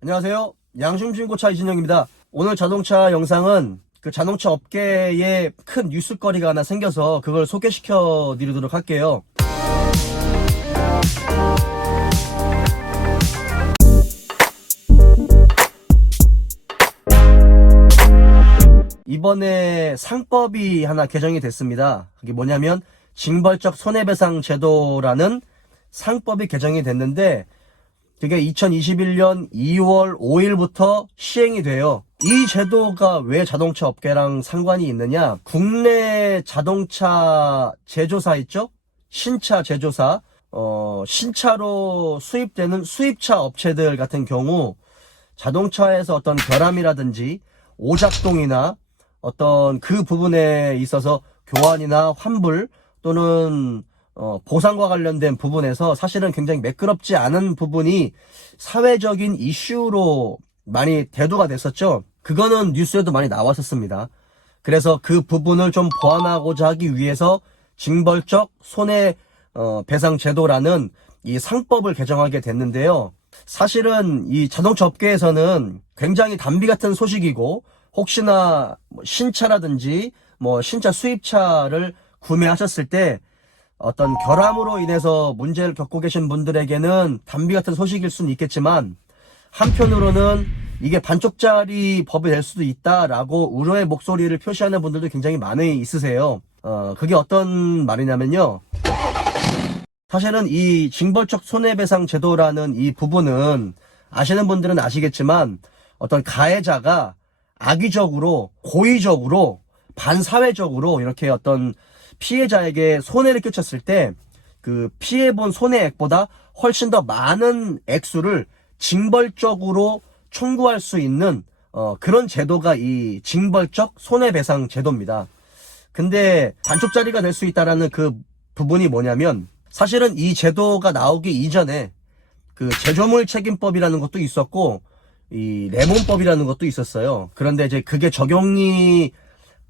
안녕하세요. 양심신고차 이진영입니다. 오늘 자동차 영상은 그 자동차 업계에 큰 뉴스거리가 하나 생겨서 그걸 소개시켜 드리도록 할게요. 이번에 상법이 하나 개정이 됐습니다. 그게 뭐냐면 징벌적 손해배상 제도라는 상법이 개정이 됐는데 그게 2021년 2월 5일부터 시행이 돼요. 이 제도가 왜 자동차 업계랑 상관이 있느냐? 국내 자동차 제조사 있죠? 신차 제조사, 신차로 수입되는 수입차 업체들 같은 경우 자동차에서 어떤 결함이라든지 오작동이나 어떤 그 부분에 있어서 교환이나 환불 또는 보상과 관련된 부분에서 사실은 굉장히 매끄럽지 않은 부분이 사회적인 이슈로 많이 대두가 됐었죠. 그거는 뉴스에도 많이 나왔었습니다. 그래서 그 부분을 좀 보완하고자 하기 위해서 징벌적 손해배상 제도라는 이 상법을 개정하게 됐는데요. 사실은 이 자동차 업계에서는 굉장히 담비 같은 소식이고 혹시나 신차라든지 신차 수입차를 구매하셨을 때 어떤 결함으로 인해서 문제를 겪고 계신 분들에게는 담비 같은 소식일 수는 있겠지만 한편으로는 이게 반쪽짜리 법이 될 수도 있다라고 우려의 목소리를 표시하는 분들도 굉장히 많이 있으세요. 그게 어떤 말이냐면요. 사실은 이 징벌적 손해배상 제도라는 이 부분은 아시는 분들은 아시겠지만 어떤 가해자가 악의적으로 고의적으로 반사회적으로 이렇게 어떤 피해자에게 손해를 끼쳤을 때 그 피해본 손해액보다 훨씬 더 많은 액수를 징벌적으로 청구할 수 있는 그런 제도가 이 징벌적 손해배상 제도입니다. 근데 반쪽짜리가 될 수 있다라는 그 부분이 뭐냐면 사실은 이 제도가 나오기 이전에 그 제조물 책임법이라는 것도 있었고 이 레몬법이라는 것도 있었어요. 그런데 이제 그게 적용이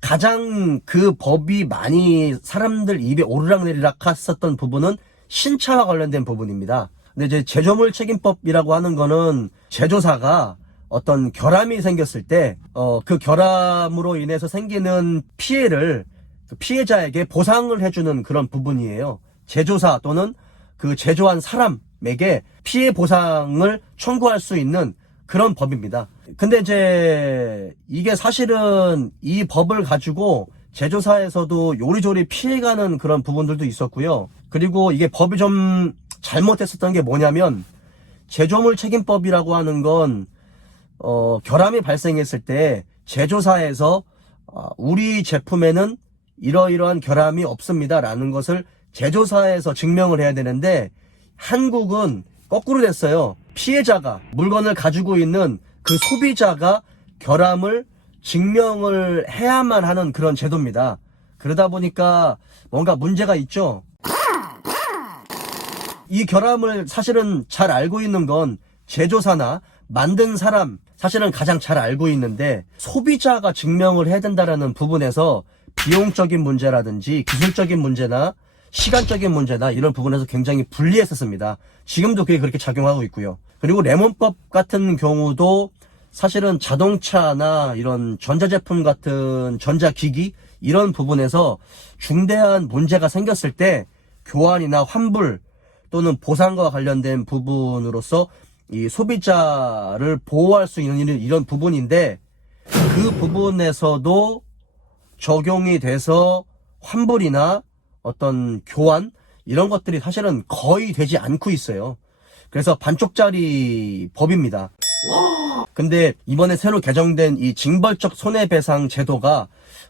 가장 그 법이 많이 사람들 입에 오르락내리락 했었던 부분은 신차와 관련된 부분입니다. 근데 이제 제조물 책임법이라고 하는 거는 제조사가 어떤 결함이 생겼을 때 그 결함으로 인해서 생기는 피해를 그 피해자에게 보상을 해주는 그런 부분이에요. 제조사 또는 그 제조한 사람에게 피해 보상을 청구할 수 있는 그런 법입니다. 근데 이제 이게 사실은 이 법을 가지고 제조사에서도 요리조리 피해가는 그런 부분들도 있었고요. 그리고 이게 법이 좀 잘못했었던 게 뭐냐면 제조물 책임법이라고 하는 건 결함이 발생했을 때 제조사에서 우리 제품에는 이러이러한 결함이 없습니다 라는 것을 제조사에서 증명을 해야 되는데 한국은 거꾸로 됐어요. 피해자가 물건을 가지고 있는 그 소비자가 결함을 증명을 해야만 하는 그런 제도입니다. 그러다 보니까 뭔가 문제가 있죠. 이 결함을 사실은 잘 알고 있는 건 제조사나 만든 사람 사실은 가장 잘 알고 있는데 소비자가 증명을 해야 된다라는 부분에서 비용적인 문제라든지 기술적인 문제나 시간적인 문제나 이런 부분에서 굉장히 불리했었습니다. 지금도 그게 그렇게 작용하고 있고요. 그리고 레몬법 같은 경우도 사실은 자동차나 이런 전자제품 같은 전자기기 이런 부분에서 중대한 문제가 생겼을 때 교환이나 환불 또는 보상과 관련된 부분으로서 이 소비자를 보호할 수 있는 이런 부분인데 그 부분에서도 적용이 돼서 환불이나 어떤 교환 이런 것들이 사실은 거의 되지 않고 있어요. 그래서 반쪽짜리 법입니다. 근데 이번에 새로 개정된 이 징벌적 손해배상 제도가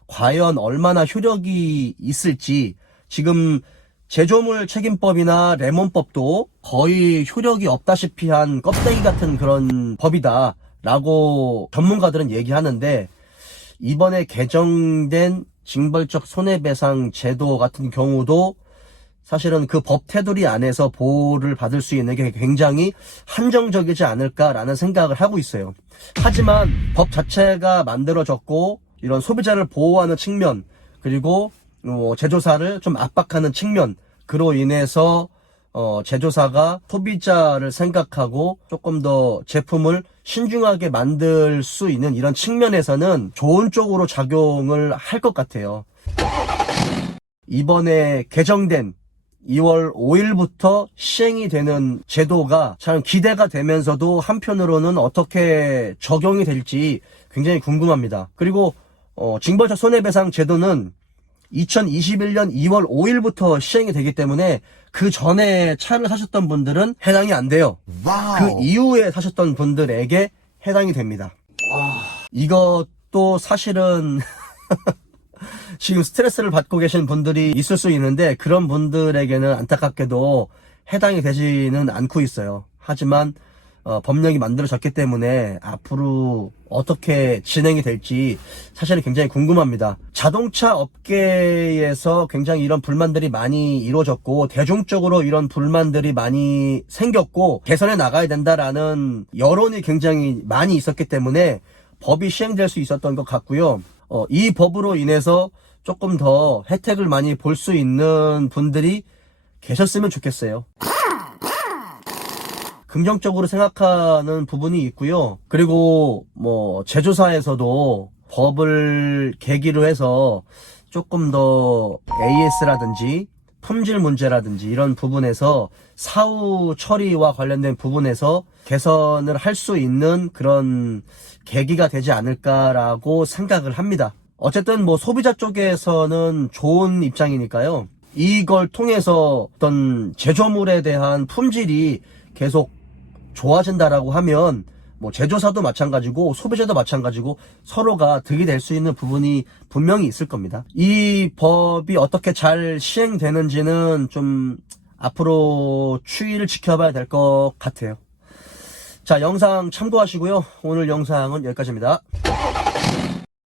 과연 얼마나 효력이 있을지 지금 제조물 책임법이나 레몬법도 거의 효력이 없다시피 한 껍데기 같은 그런 법이다 라고 전문가들은 얘기하는데 이번에 개정된 징벌적 손해배상 제도 같은 경우도 사실은 그 법 테두리 안에서 보호를 받을 수 있는 게 굉장히 한정적이지 않을까라는 생각을 하고 있어요. 하지만 법 자체가 만들어졌고 이런 소비자를 보호하는 측면 그리고 제조사를 좀 압박하는 측면 그로 인해서 제조사가 소비자를 생각하고 조금 더 제품을 신중하게 만들 수 있는 이런 측면에서는 좋은 쪽으로 작용을 할 것 같아요. 이번에 개정된 2월 5일부터 시행이 되는 제도가 참 기대가 되면서도 한편으로는 어떻게 적용이 될지 굉장히 궁금합니다. 그리고 징벌적 손해배상 제도는 2021년 2월 5일부터 시행이 되기 때문에 그 전에 차를 사셨던 분들은 해당이 안 돼요. 그 이후에 사셨던 분들에게 해당이 됩니다. 이것도 사실은 지금 스트레스를 받고 계신 분들이 있을 수 있는데 그런 분들에게는 안타깝게도 해당이 되지는 않고 있어요. 하지만 법령이 만들어졌기 때문에 앞으로 어떻게 진행이 될지 사실은 굉장히 궁금합니다. 자동차 업계에서 굉장히 이런 불만들이 많이 이루어졌고 대중적으로 이런 불만들이 많이 생겼고 개선해 나가야 된다라는 여론이 굉장히 많이 있었기 때문에 법이 시행될 수 있었던 것 같고요. 이 법으로 인해서 조금 더 혜택을 많이 볼 수 있는 분들이 계셨으면 좋겠어요. 긍정적으로 생각하는 부분이 있고요. 그리고 제조사에서도 법을 계기로 해서 조금 더 AS라든지 품질 문제라든지 이런 부분에서 사후 처리와 관련된 부분에서 개선을 할 수 있는 그런 계기가 되지 않을까라고 생각을 합니다. 어쨌든 소비자 쪽에서는 좋은 입장이니까요. 이걸 통해서 어떤 제조물에 대한 품질이 계속 좋아진다라고 하면 제조사도 마찬가지고 소비자도 마찬가지고 서로가 득이 될 수 있는 부분이 분명히 있을 겁니다. 이 법이 어떻게 잘 시행되는지는 좀 앞으로 추이를 지켜봐야 될 것 같아요. 자, 영상 참고하시고요. 오늘 영상은 여기까지입니다.